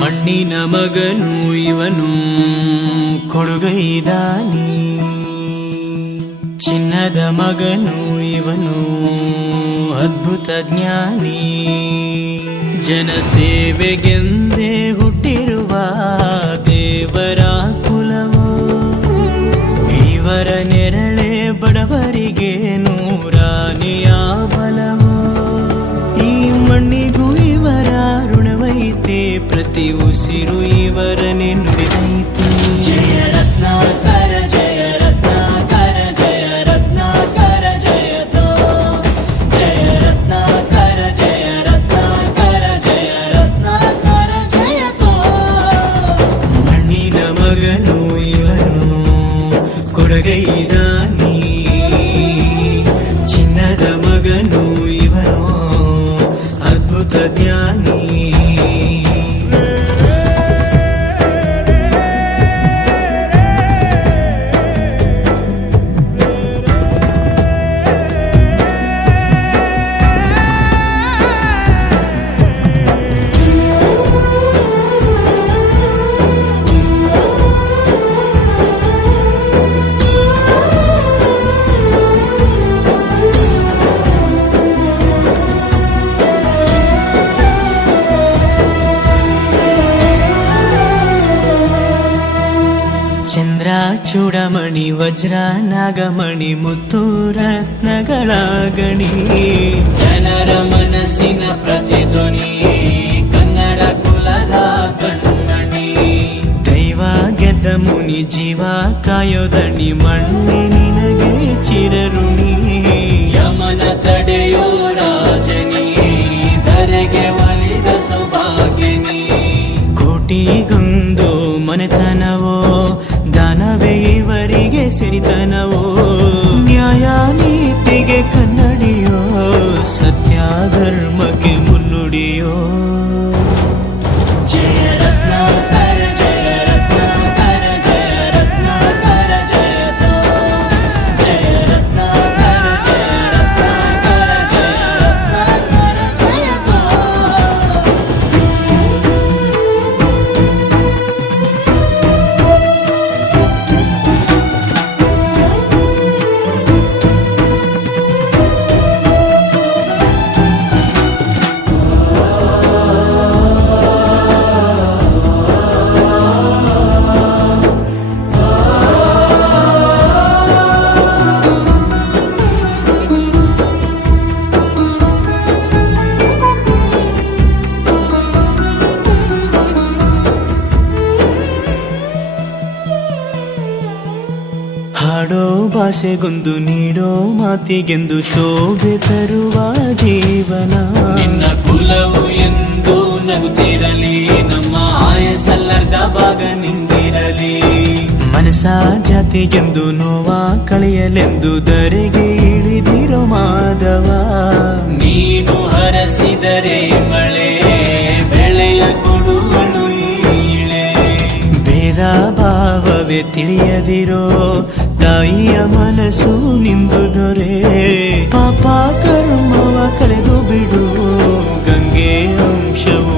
ಮಣ್ಣಿನ ಮಗನು ಇವನು ಕೊಡುಗೈದಾನಿ, ಚಿನ್ನದ ಮಗನು ಇವನು ಅದ್ಭುತ ಜ್ಞಾನಿ. ಜನಸೇವೆಗೆಂದೇ ಹುಟ್ಟಿರುವ ದೇವರ ಕುಲವೋ, ಇವರ ನೆರಳೆ ಬಡವರಿಗೆ ನೂರಾನೆಯ ಬಲವೋ. ಈ ಮಣ್ಣಿಗೂ ಇವರ ಋಣವೈತೆ, ಪ್ರತಿ ಉಸಿರು ಇವರನೆ ನುಡಿದೈತೆ. ಜಯ ರತ್ನಾಕರ ಜಯ ರತ್ನಾಕರ ಜಯ ರತ್ನಾಕರ ಜಯತೋ, ಜಯ ರತ್ನಾಕರ ಜಯ ರತ್ನಾಕರ ಜಯ ರತ್ನಾಕರ ಜಯತೋ. ಮಣ್ಣಿನ ಮಗನು ಇವನು ಕೊಡುಗೈದಾನಿ, ಚಿನ್ನದ ಮಗನು ಇವನು ಅದ್ಭುತ ಜ್ಞಾನಿ. ಚಂದ್ರ ಚೂಡಮಣಿ ವಜ್ರ ನಾಗಮಣಿ ಮುತ್ತು ರತ್ನಗಳ ಗಣಿ, ಜನರ ಮನಸ್ಸಿನ ಪ್ರತಿಧ್ವನಿ ಕನ್ನಡ ಕುಲದ ಕಣ್ಮಣಿ. ದೈವ ಗೆದ್ದ ಮುನಿ ಜೀವ ಕಾಯೋದಣಿ, ಮಣ್ಣೆ ನಿನಗೆ ಚಿರಋಣಿ. ಯಮನ ತಡೆಯೋ ರಾಜನಿ, ಧರೆಗೆ ಒಲಿದ ಸೌಭಾಗ್ಯನಿ. ಕೋಟಿಗೊಂದು ಮನೆತನವೋ, ದಾನವೇ ಇವರಿಗೆ ಸಿರಿತನವೋ. ನ್ಯಾಯ ನೀತಿಗೆ ಕನ್ನಡಿಯೋ, ಸತ್ಯ ಧರ್ಮಕ್ಕೆ ಮುನ್ನುಡಿಯೋ. ಜಯ ರತ್ನಾಕರ ಜಯ ರತ್ನಾಕರ ಜಯ ರತ್ನಾಕರ ಜಯತೋ, ಜಯ ರತ್ನಾಕರ ಜಯ ರತ್ನಾಕರ ಜಯ ರತ್ನಾಕರ ಜಯತೋ. ಹಾಡೋ ಭಾಷೆಗೊಂದು ನೀಡೋ ಮಾತಿಗೆಂದು ಶೋಭೆ ತರುವ ಜೀವನ. ನಿನ್ನ ಕುಲವು ಎಂದು ನಗುತ್ತಿರಲಿ, ನಮ್ಮ ಆಯಸ್ಸಲ್ಲದ ಭಾಗ ನಿಂದಿರಲಿ. ಮನಸ ಜಾತಿಗೆಂದು ನೋವ ಕಳೆಯಲೆಂದು ಧರೆಗೆ ಇಳಿದಿರೋ ಮಾಧವ. ನೀನು ಹರಸಿದರೆ ಮಳೆ ಬೆಳೆಯ ಕೊಡುವಳು ಈಳೆ. ಭೇದ ಭಾವವೇ ತಿಳಿಯದಿರೋ ತಾಯಿಯ ಮನಸ್ಸು ನಿಂದು ದೊರೆ. ಪಾಪ ಕರ್ಮವ ಕಳೆದು ಬಿಡು, ಗಂಗೆ ಅಂಶವು